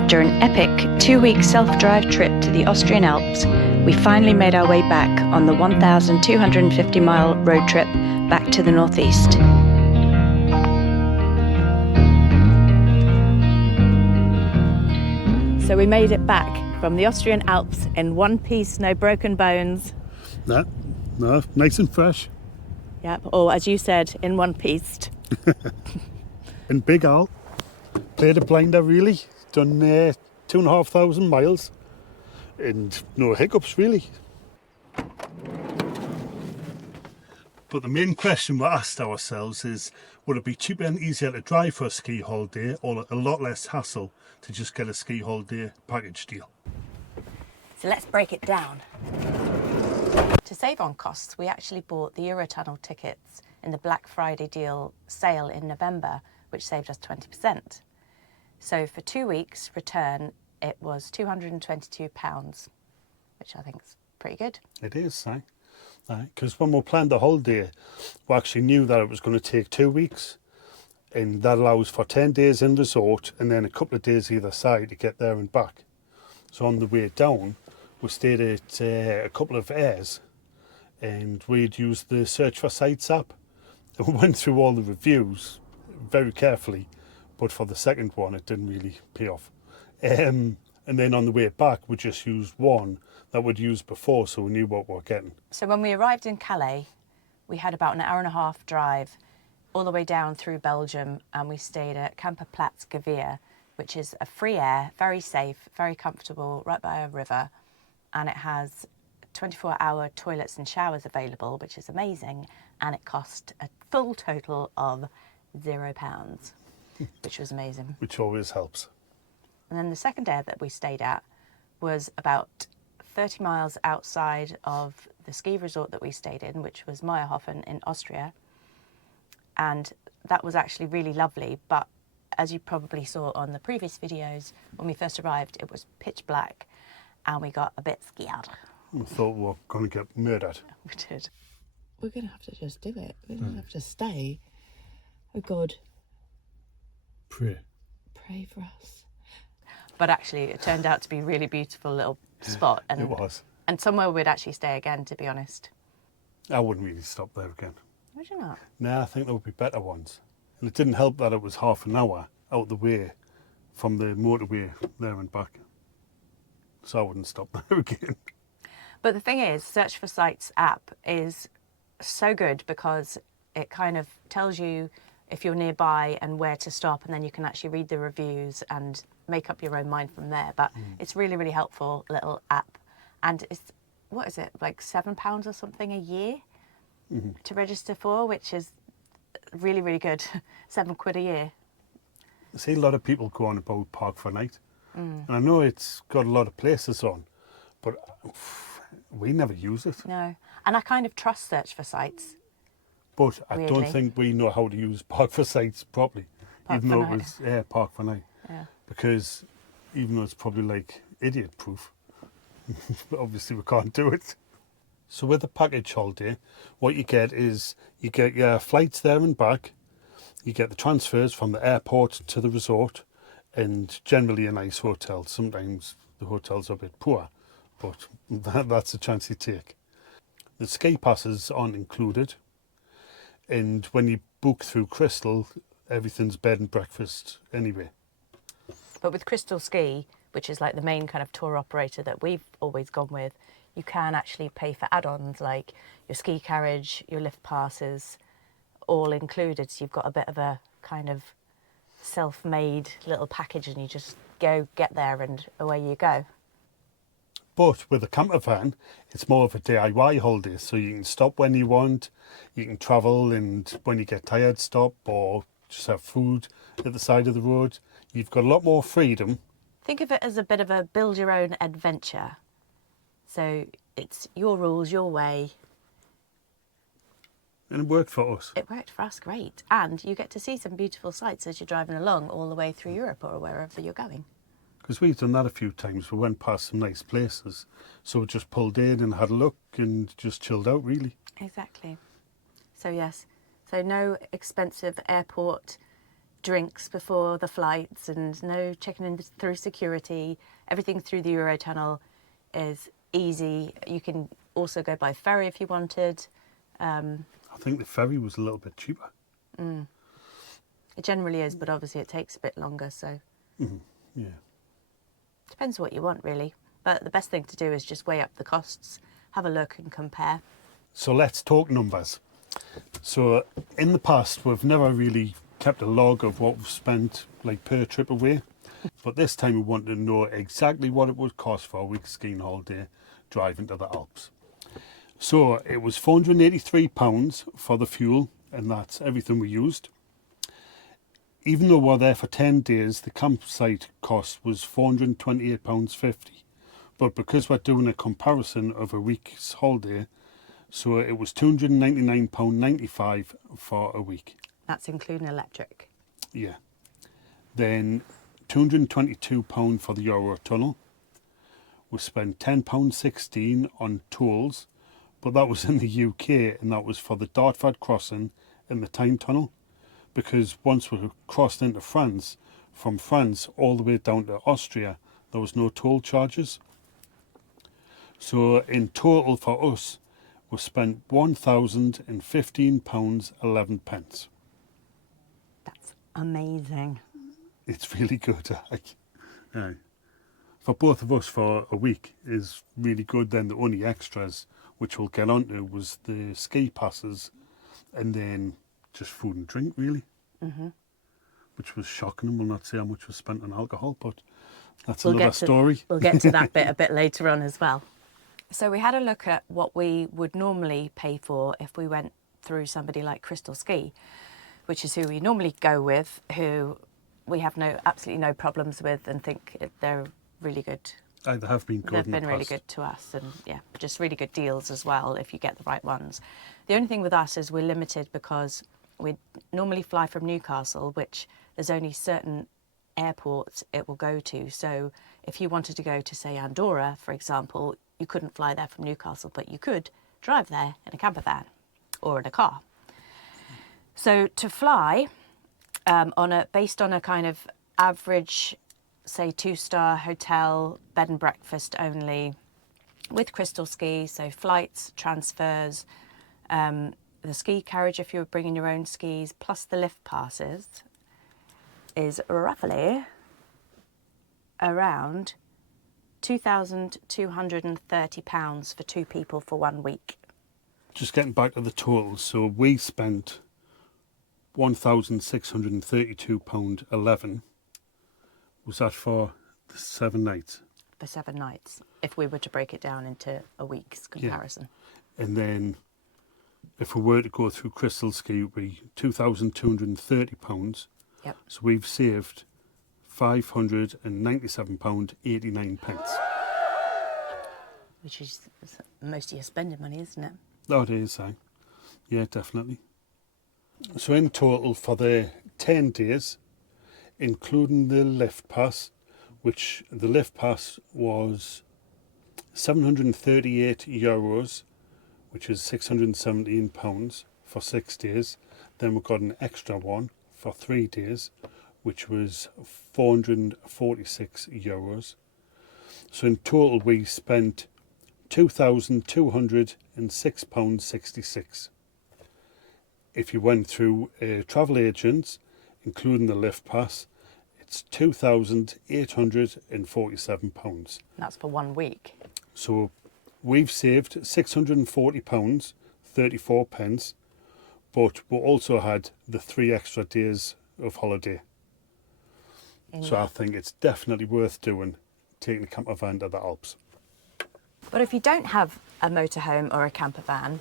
After an epic 2-week self-drive trip to the Austrian Alps, we finally made our way back on the 1,250-mile road trip back to the northeast. So we made it back from the Austrian Alps in one piece, no broken bones. No, nice and fresh. Yep, or as you said, in one piece. And Big Al played a blinder really, done 2,500 miles and no hiccups really. But the main question we asked ourselves is, would it be cheaper and easier to drive for a ski holiday or a lot less hassle to just get a ski holiday package deal? So let's break it down. To save on costs, we actually bought the Eurotunnel tickets in the Black Friday deal sale in November, which saved us 20%. So for 2 weeks return, it was £222, which I think is pretty good. It is, because when we planned the holiday, we actually knew that it was going to take 2 weeks, and that allows for 10 days in resort and then a couple of days either side to get there and back. So on the way down, we stayed at a couple of airs, and we'd used the Search for Sites app. And we went through all the reviews very carefully, but for the second one, it didn't really pay off. And then on the way back, we just used one that we'd used before, so we knew what we were getting. So when we arrived in Calais, we had about an hour and a half drive all the way down through Belgium, and we stayed at Camperplatz Geweer, which is a free air, very safe, very comfortable, right by a river, and it has 24-hour toilets and showers available, which is amazing, and it cost a full total of £0, which was amazing. Which always helps. And then the second air that we stayed at was about 30 miles outside of the ski resort that we stayed in, which was Meyerhofen in Austria. And that was actually really lovely, but as you probably saw on the previous videos, when we first arrived, it was pitch black and we got a bit scared. We thought we were going to get murdered. We did. We're going to have to just do it. We're going to have to stay. Oh God. Pray for us. But actually, it turned out to be a really beautiful little spot. And, it was. And somewhere we'd actually stay again, to be honest. I wouldn't really stop there again. Would you not? No, I think there would be better ones. And it didn't help that it was half an hour out the way from the motorway there and back. So I wouldn't stop there again. But the thing is, Search for Sites app is so good because it kind of tells you if you're nearby and where to stop, and then you can actually read the reviews and make up your own mind from there. But it's really, really helpful little app. And it's, what is it, like £7 or something a year to register for, which is really, really good. £7 a year. I see a lot of people go on about Park for Night. And I know it's got a lot of places on, but we never use it. No. And I kind of trust Search for Sites. But I Weirdly. don't think we know how to use Park for Sites properly. Park even for though Night. it was Park for Night. Yeah. Because even though it's probably like idiot proof, obviously we can't do it. So with a package holiday, what you get is you get your flights there and back, you get the transfers from the airport to the resort, and generally a nice hotel. Sometimes the hotels are a bit poor, but that's a chance you take. The ski passes aren't included, and when you book through Crystal, everything's bed and breakfast anyway. But with Crystal Ski, which is like the main kind of tour operator that we've always gone with, you can actually pay for add-ons like your ski carriage, your lift passes, all included. So you've got a bit of a kind of self-made little package and you just get there and away you go. But with a campervan, it's more of a DIY holiday, so you can stop when you want, you can travel, and when you get tired, stop, or just have food at the side of the road. You've got a lot more freedom. Think of it as a bit of a build your own adventure. So it's your rules, your way. And it worked for us. It worked for us great. And you get to see some beautiful sights as you're driving along all the way through Europe or wherever you're going. Because we've done that a few times. We went past some nice places. So we just pulled in and had a look and just chilled out, really. Exactly. So yes, so no expensive airport drinks before the flights and no checking in through security. Everything through the Eurotunnel is easy. You can also go by ferry if you wanted. I think the ferry was a little bit cheaper. It generally is, but obviously it takes a bit longer, so Yeah. depends what you want really. But the best thing to do is just weigh up the costs, have a look and compare. So let's talk numbers. So in the past, we've never really kept a log of what we've spent like per trip away. But this time we wanted to know exactly what it would cost for a week skiing holiday driving to the Alps. So it was £483 for the fuel, and that's everything we used. Even though we're there for 10 days, the campsite cost was £428.50. But because we're doing a comparison of a week's holiday, so it was £299.95 for a week. That's including electric. Yeah. Then £222 for the Eurotunnel. We spent £10.16 on tolls, but that was in the UK, and that was for the Dartford crossing in the Tyne Tunnel. Because once we crossed into France, from France all the way down to Austria, there was no toll charges. So in total for us, we spent £1,015.11. That's amazing. It's really good. Aye. For both of us for a week is really good. Then the only extras, which we'll get onto, was the ski passes and then just food and drink, really. Which was shocking, and we'll not say how much was spent on alcohol, but that's another story. We'll get to that bit a bit later on as well. So we had a look at what we would normally pay for if we went through somebody like Crystal Ski, which is who we normally go with, who we have absolutely no problems with and think they're really good. They have been good. They've been really good to us, and yeah, just really good deals as well if you get the right ones. The only thing with us is we're limited because we normally fly from Newcastle, which there's only certain airports it will go to. So if you wanted to go to, say, Andorra, for example, you couldn't fly there from Newcastle, but you could drive there in a campervan or in a car. So to fly based on a kind of average, say, 2-star hotel, bed and breakfast only, with Crystal Ski, so flights, transfers, the ski carriage if you're bringing your own skis, plus the lift passes, is roughly around £2,230 for 2 people for 1 week. Just getting back to the totals, so we spent £1,632.11. Was that for the 7 nights? For 7 nights, if we were to break it down into a week's comparison. Yeah. And then if we were to go through Crystal Ski, it would be £2,230. Yep. So we've saved £597.89. Which is most of your spending money, isn't it? That is, yeah, definitely. So in total for the 10 days, including the lift pass, which the lift pass was €738, which is £617 for 6 days. Then we got an extra one for 3 days, which was €446. So in total we spent £2,206.66. If you went through travel agents, including the lift pass, it's £2,847. That's for 1 week. So we've saved £640, 34 pence, but we also had the 3 extra days of holiday. So I think it's definitely worth doing, taking a camper van to the Alps. But if you don't have a motorhome or a camper van,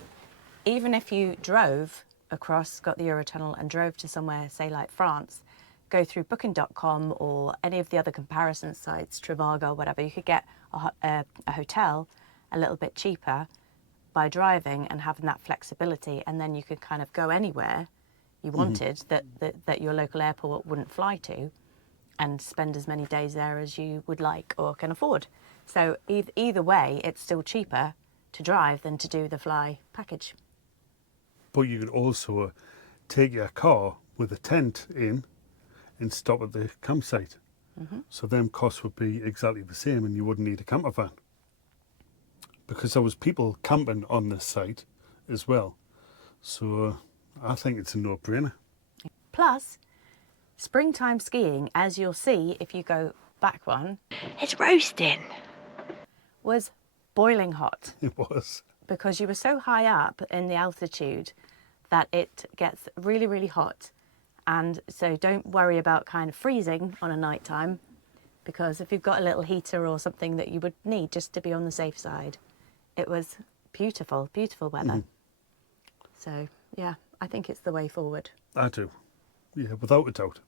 even if you drove across, got the Eurotunnel and drove to somewhere, say like France, go through booking.com or any of the other comparison sites, Trivago, whatever, you could get a hotel a little bit cheaper by driving and having that flexibility, and then you could kind of go anywhere you wanted that your local airport wouldn't fly to, and spend as many days there as you would like or can afford. So either way, it's still cheaper to drive than to do the fly package. But you could also take your car with a tent in, and stop at the campsite. So them costs would be exactly the same, and you wouldn't need a camper van. Because there was people camping on this site as well. So I think it's a no-brainer. Plus, springtime skiing, as you'll see if you go back one, it's roasting, was boiling hot. It was. Because you were so high up in the altitude that it gets really, really hot. And so don't worry about kind of freezing on a night time, because if you've got a little heater or something that you would need just to be on the safe side, it was beautiful, beautiful weather. So yeah, I think it's the way forward. I do. Yeah, without a doubt.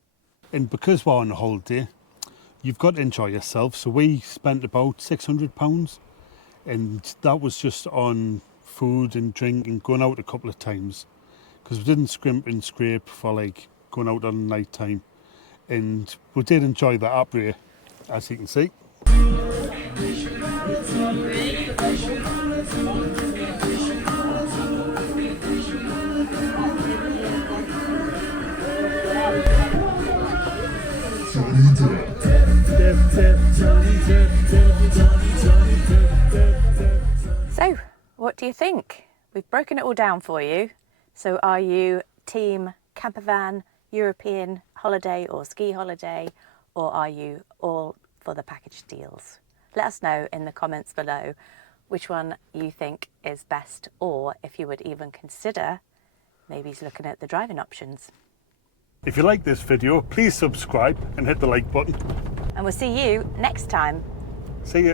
And because we're on a holiday, you've got to enjoy yourself. So we spent about £600, and that was just on food and drink and going out a couple of times, because we didn't scrimp and scrape for like going out on night time. And we did enjoy the après, as you can see. So, what do you think? We've broken it all down for you. So are you team campervan, European holiday or ski holiday, or are you all for the package deals? Let us know in the comments below which one you think is best, or if you would even consider maybe looking at the driving options. If you like this video, please subscribe and hit the like button. And we'll see you next time. See ya.